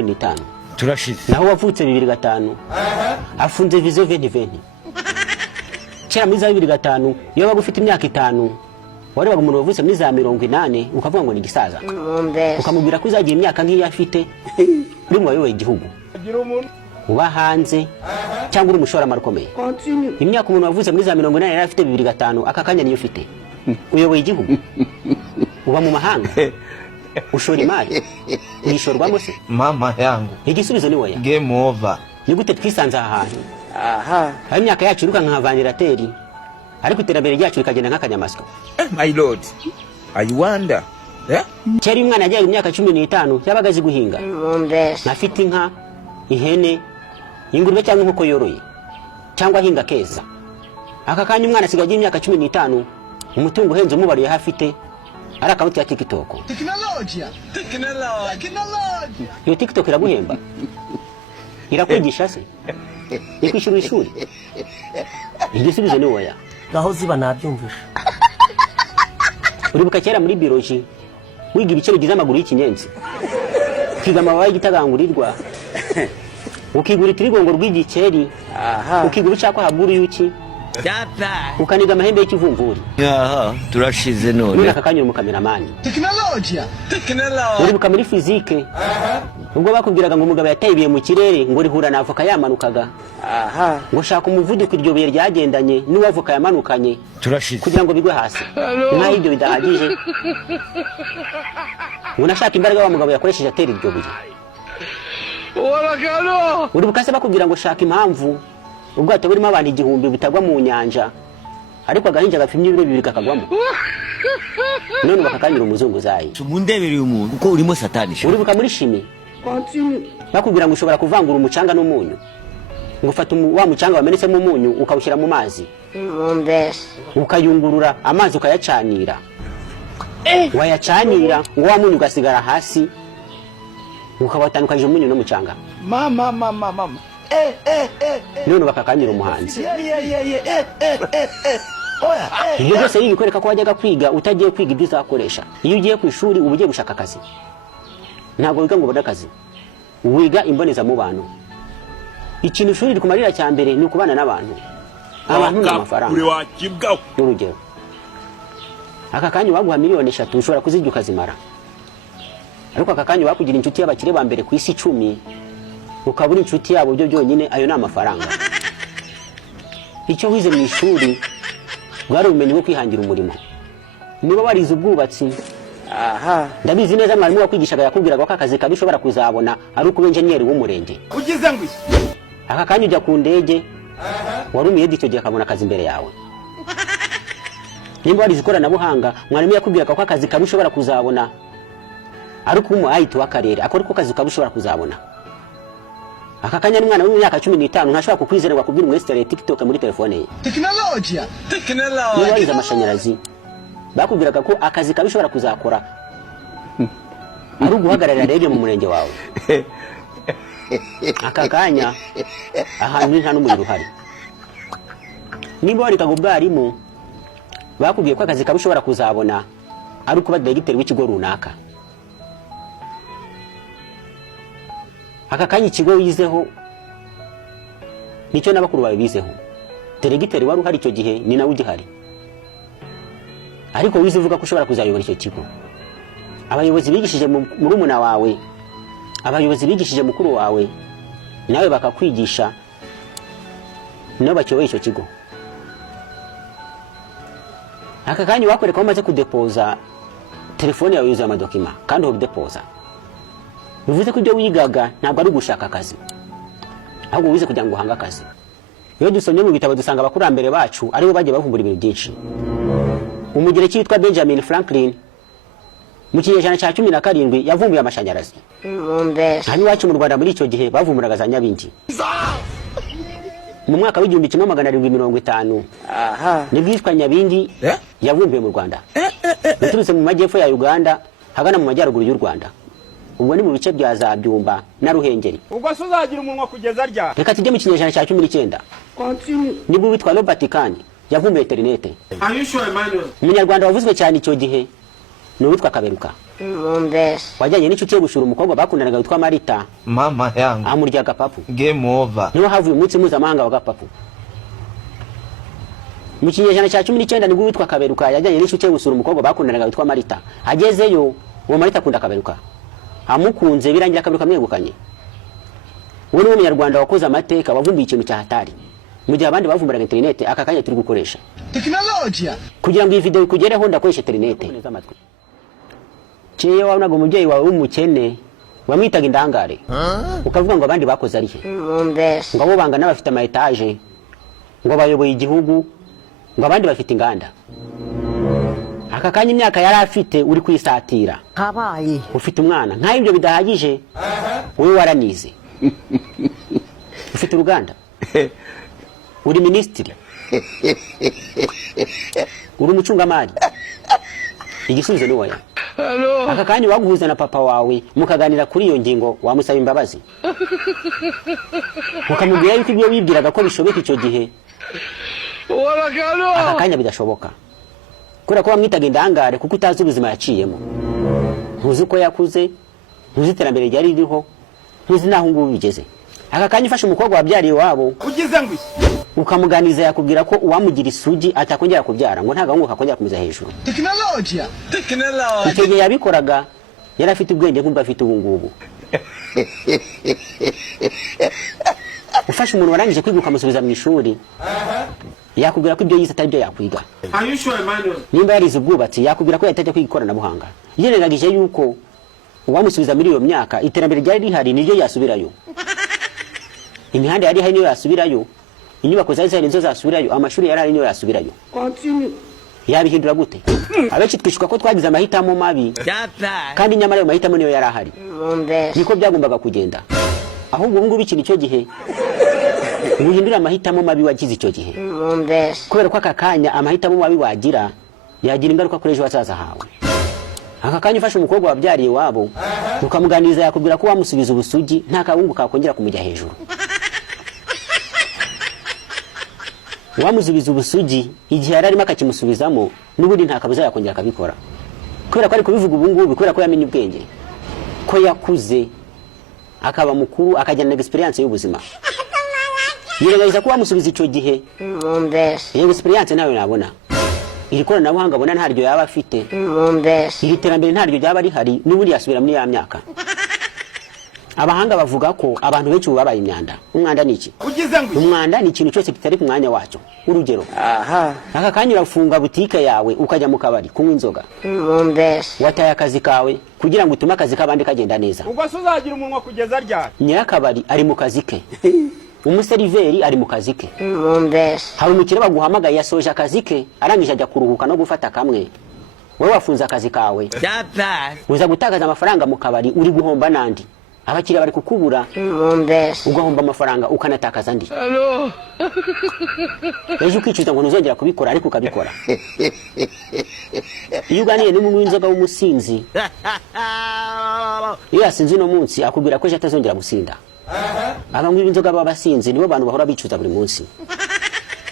25 turashize naho wavutse 2005 afunze vizo 2020 cyera muri za 2005 iyo bagufite imyaka 5 warebaga umuntu wavutse muri za 80 ukavuga ngo ni gisaza ukamubwira ko uzagira imyaka nk'iyo afite uri mu bayoboye igihugu uba hanze cyangwa uri umushoramari ukomeye imyaka umuntu wavutse muri za 80 yari afite 2005 akakanya niyo ufite uyoboye igihugu uba mu mahanga ushora imari uyishorwamo se mama yangu igisubizo ni woya game over ni gute twisanze ahantu hari imyaka yacu iruka nka vanirateri ariko iterambere ryacu rikagenda nk'akanyamasyo my lord I wonder cyari umwana ajyaye imyaka 15 yabaga azi guhinga nafite inka ihene ingurube cyangwa inkoko yoroye cyangwa ahinga keza aka kanya umwana asigaje imyaka 15 umutungo uhenze umubariye hafite ara account ya TikTok. Teknolojia. Yo TikTok iraguhemba. Irakwigisha se. Ikwishura ishuri. Igisubizo ni woya. Gaho ziba nabyumvisha. Uribuka cyera muri biology wiga ibice bigize amaguru y'ikinyenzi. Kiga amababa y'igitagangurirwa. Ukigura itirigongo rw'igikeri. Ukigura cyakwa haburu yuki. Ukaniga amahembe y'ikivumvuri. turashize none none akakanyura mu kameramani. Teknolojia. Uribuka muri physique ubwo bakubwiraga ngo umugabo yatayibiye mu kirere ngo rihura na avoka yamanukaga ngo shaka umuvuduko iryo biye ryagendanye n'uwo avoka yamanukanye turashize kugira ngo bigwe hasi nkaho ibyo bidahagije unashaka imbaraga wa mugabo yakoresheje atera iryo biye. Uribuka se bakubwira ngo shaka impamvu ubwato burimo abantu igihumbi bitagwa mu nyanja ariko agahinja gapimye ibiro 2 kakagwamo none bakakanyura umuzungu zayi mundebereye umuntu uko urimo satanisha. Uribuka muri shimi bakubwira ngo ushobora kuvangura umucanga n'umunyu ngo ufata wa mucanga wamenetse mu munyu ukawushyira mu mazi ukayungurura amazi ukayacanira wayacanira ngo wa munyu ugasigara hasi ukawatanukanyije umunyu n'umucanga mama none bakakanyura umuhanzi. Iyo byose bikwereka ko wajyaga kwiga utagiye kwiga ibyo uzakoresha. Iyo ugiye ku ishuri uba ugiye gushaka akazi ntabwo wiga ngo ubone akazi wiga imboneza mu bantu. Ikintu ishuri rikumarira cya mbere ni ukubana n'abantu n'amafaranga. Urugero aka kanya waguha miliyoni 3 ushobora kuzijya ukazimara ariko aka kanya wakugira inshuti y'abakire ba mbere ku isi 10 ukabura inshuti yabo byo byonyine ayo ni amafaranga. Icyo wize mu ishuri bwari ubumenyi bwo kwihangira umurimo. Niba warize ubwubatsi ndabizi neza mwarimu wakwigishaga yakubwiraga ko akazi kabishobora kuzabona ari uko engineer w'umurenge Ugize ngwi. aka kanya ujya ku ndege warumiye icyo gihe akabona akazi imbere yawe. Nimba warize ikoranabuhanga mwarimu yakubwiraga ko akazi kabishobora kuzabona ari uko umuayiti w'akarere akora ko akazi kabishobora kuzabona. Aka kanya n'umwana w'imyaka 15 ntashobora kukwizera ngo akubwire umwesitare TikTok muri telefone ye. Teknolojia. Niba warize amashanyarazi bakubwiraga ko akazi kabishobora kuzakora ari uguhagararira rege mu murenge wawe. Aka kanya ahantu nta n'umuriro uhari. Niba warikaga ubwarimu bakubwiye ko akazi kabishobora kuzabona ari ukuba directeur w'ikigo runaka. Aka kanya ikigo wizeho nicyo nabakuru bawe bizeho. Directeur wari uhari icyo gihe ni nawe ugihari ariko wize uvuga ko ushobora kuzayobora icyo kigo. Abayobozi bigishije murumuna wawe abayobozi bigishije mukuru wawe nawe bakakwigisha nawe bakiyoboye icyo kigo. Aka kanya wakwereka ko umaze kudepoza telefone yawe yuzuye amadokima kandi ho bidepoza bivuze ko ibyo wigaga ntabwo ari gushaka akazi ahubwo wize kugira ngo uhanga akazi. Iyo dusomye mu bitabo dusanga abakurambere bacu aribo bagiye bavumbura ibintu byinshi. Umugereki witwa Benjamin Franklin mu kinyejana cya 17 yavumbuye amashanyarazi. Hano wacu mu Rwanda muri icyo gihe bavumburaga za nyabingi. Mu mwaka wa 1750 nibwo yitwa nyabingi yavumbuye mu Rwanda. Biturutse mu majyepfo ya Uganda hagana mu majyaruguru y'u Rwanda. Ubwo ni mu bice bya za Byumba na Ruhengeri. Ubwo se uzagira umunwa kugeza rya. Reka tujye mu kinyejana cya 19. Nibwo witwa Robert Kani yavumbuye internet. Are you sure, Emmanuel? Umunyarwanda wavuzwe cyane icyo gihe ni uwitwa Kaberuka. Mbese Wajyanye n'inshuti yo gushura umukobwa bakundanaga witwa Marita. Mama yangu. Amurya Gapapu. Game over. Niho havuye umunsi mpuzamahanga wa Gapapu. Mu kinyejana cya 19 nibwo witwa Kaberuka yajyanye n'inshuti yo gusura umukobwa bakundanaga witwa Marita. Agezeyo uwo Marita akunda Kaberuka. Amukunze birangira Kaberuka mwegukanye. Uwo ni umunyarwanda wakoze amateka wavumbuye ikintu cya hatari. Mu gihe abandi bavumburaga internet aka kanya turi gukoresha. Teknolojia. Kugira ngo iyi video ikugereho ndakoresha internet. Ciye wabonaga umubyeyi wawe w'umukene wamwitaga indangare. Ukavuga ngo abandi bakoze ari he? mbese Ngo abo bangana bafite ama etage. Ngo bayoboye igihugu. Ngo abandi bafite inganda. Aka kanya imyaka yari afite uri kwisatira. kabaye Ufite umwana nka ibyo bidahagije. Wowe waranize. Ufite uruganda. Uri ministry. Uri umucungamari. Igisubizo ni woya. Aka kanya waguhuza na papa wawe mukaganira kuri iyo ngingo wamusaba imbabazi. Ukamubwira yuko ibyo wibwiraga ko bishoboka icyo gihe. Aka kanya bidashoboka. Kubera ko wamwitaga indangare kuko utazi ubuzima yaciyemo. Ntuzi ko yakuze, ntuzi iterambere ryari ririho, ntuzi naho ngubu bigeze. Aka kanya ufashe umukobwa wabyariye wabo Ugize ngo ukamuganiza yakubwira ko uwamugira isugi atakongera kubyara ngo nta gahungu kakongera kumeza hejuru. teknolojia. Icyo gihe yabikoraga yari afite ubwenge nk'ubwo afite ubu ngubu. Ufashe umuntu warangije kwiga ukamusubiza mu ishuri yakubwira ko ibyo yize atari byo yakwiga. Are you sure, Emmanuel? Nimba yarize ubwubatsi yakubwira ko yatajya kwiga ikoranabuhanga. Yirengagije yuko uwamusubiza muri iyo myaka iterambere ryari rihari niryo yasubirayo. Imihanda yari hari niyo yasubirayo. Inyubako zari zari nizo zasubirayo. Amashuri yari hari niyo yasubirayo. Continue. Yabihindura gute? Abenshi twishuka ko twagize amahitamo mabi Data. kandi nyamara ayo mahitamo niyo yari ahari. mbese Niko byagombaga kugenda. Ahubwo ubu ngubu ikintu icyo gihe uhindura amahitamo mabi wagize icyo gihe. mbese Kubera ko aka kanya amahitamo mabi wagira yagira ingaruka kuri ejo hazaza hawe. Aka kanya ufashe umukobwa wabyariye wabo ukamuganiriza yakubwira ko wamusubiza ubusugi nta kawungu kakongera kumujya hejuru. Wamusubiza ubusugi igihe yari arimo akakimusubizamo n'ubundi nta kabuza yakongera akabikora. Kubera ko ari kubivuga ubu ngubu kubera ko yamenye ubwenge. Ko yakuze akaba mukuru akajyana experience y'ubuzima. Yirengagije ko wamusubiza icyo gihe. mbese Iyo experience nawe nabona. Iri koranabuhanga bona ntaryo yaba afite. mbese Iri terambere ntaryo ryaba rihari n'ubundi yasubira muri ya myaka. Abahanga bavuga ko abantu benshi babaye imyanda. Umwanda ni iki? Ugize ngo Umwanda ni ikintu cyose kitari ku mwanya wacyo. Urugero, aha aka kanya urafunga butike yawe ukajya mu kabari kunywa inzoga. mbese Wataye akazi kawe kugira ngo utume akazi kabandi kagenda neza. ubwo se uzagira umunwa kugeza ryari? Nyirakabari ari mu kazi ke. Umuseriveri ari mu kazi ke. mbese Hari umukire baguhamagaye yasoje akazi ke arangije ajya kuruhuka no gufata kamwe. Wowe wafunze akazi kawe. Data. Uza gutakaza amafaranga mu kabari uri guhomba nandi. Abakiriya bari kukubura mbese ugahomba amafaranga ukanatakaza andi. Ejo ukicuza ngo ntuzongera kubikora ariko ukabikora. Iyo uganiye n'umuntu w'inzoga w'umusinzi iyo yasinze uno munsi akubwira ko ejo atazongera gusinda. Abanywi b'inzoga b'abasinzi nibo bantu bahora bicuza buri munsi.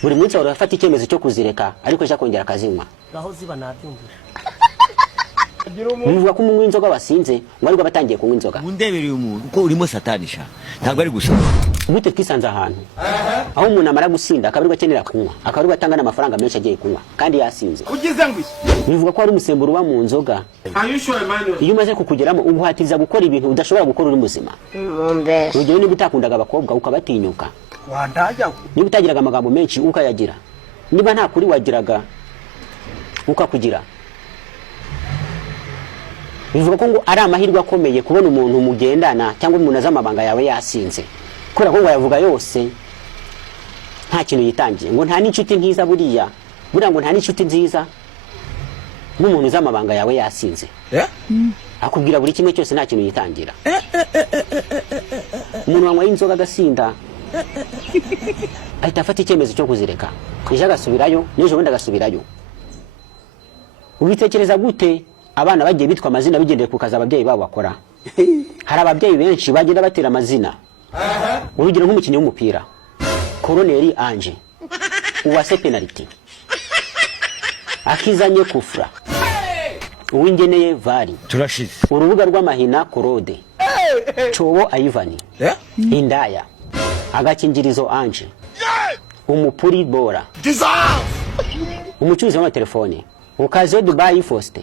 Buri munsi bahora bafata icyemezo cyo kuzireka ariko ejo akongera akazinywa. gaho ziba nabyumvira Bivuga ko umunywi w'inzoga wasinze ngo ariko batangiye kunywa inzoga. Mundebereye umuntu uko urimo satanisha. Ntabwo ari gusoma. Gute twisanze ahantu aho umuntu amara gusinda akabarirwa akenera kunywa akabarirwa atanga n'amafaranga menshi agiye kunywa kandi yasinze. Ugize ngo Bivuga ko ari umusemburo uba mu nzoga. Are you sure, Emmanuel? Iyo umaze kukugeramo uguhatiriza gukora ibintu udashobora gukora uri muzima. mbese Urugero niba utakundaga abakobwa ukabatinyuka. Wandajya. Niba utagiraga amagambo menshi ukayagira. Niba nta kuri wagiraga ukakugira. Bivuga ko ngo ari amahirwe akomeye kubona umuntu mugendana cyangwa umuntu azamabanga yawe yasinze. Kubera ko ngo yavuga yose nta kintu yitangiye ngo nta n'inshuti nkiza buriya. Buriya ngo nta n'inshuti nziza nk'umuntu uzamabanga yawe yasinze. Akubwira buri kimwe cyose nta kintu yitangira. Umuntu wanywa inzoga agasinda ahita afata icyemezo cyo kuzireka. Ejo agasubirayo n'ejo bundi agasubirayo. Ubitekereza gute abana bagiye bitwa amazina bigendeye ku kazi ababyeyi babo bakora? Hari ababyeyi benshi bagenda batera amazina. Urugero nk'umukinnyi w'umupira Koroneri Ange Uwase penalty akizanye kufra uwingeneye Vari, turashize. urubuga rw'amahina Claude, Cobo Ivan, Indaya, agakingirizo Ange, umupuri Bora, umucuruzi w'amatelefone, ukaze Dubai Faustin,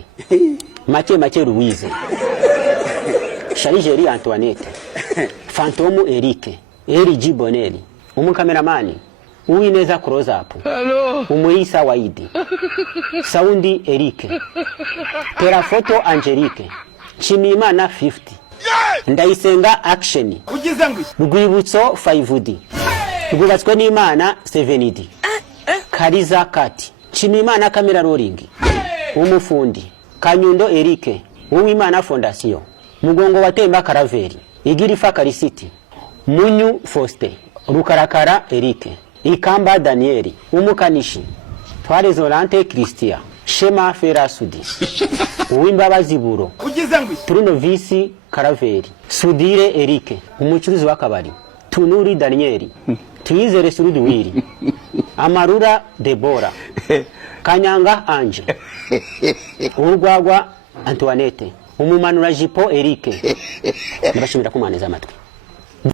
make Louise, Charigeri Antoinette, Fantomu Eric, LG Bonelli, umukameramani Uwineza Close Up, Umuisa Waidi, Saundi Eric, Terafoto Angelique, Chimimana 50, Ndayisenga Action, ugize ngo Rwibutso 5D, Rwubatswe n'Imana 7D, Kariza Kati, Chimimana Camera Rolling, Umufundi, Kanyundo Eric, Uwimana Fondation, Mugongo wa Temba Karaveri, Igirifa Karisiti, Munyu Faustin, Rukarakara Eric, Ikamba Danieli, Umukanishi, Twarezolante Christian, Shema Ferasudi, Uwimbabazi Buro, ugize ngo Truno Visi Karaveri, Sudire Eric, umucuruzi w'akabari, Tunuri Danieli, Tuyizere Surudi Wiri, Amarura Debora, Kanyanga Ange, Urwagwa Antoinette, Umumanura Jipo Eric. Ndabashimira kumaneza amatwi.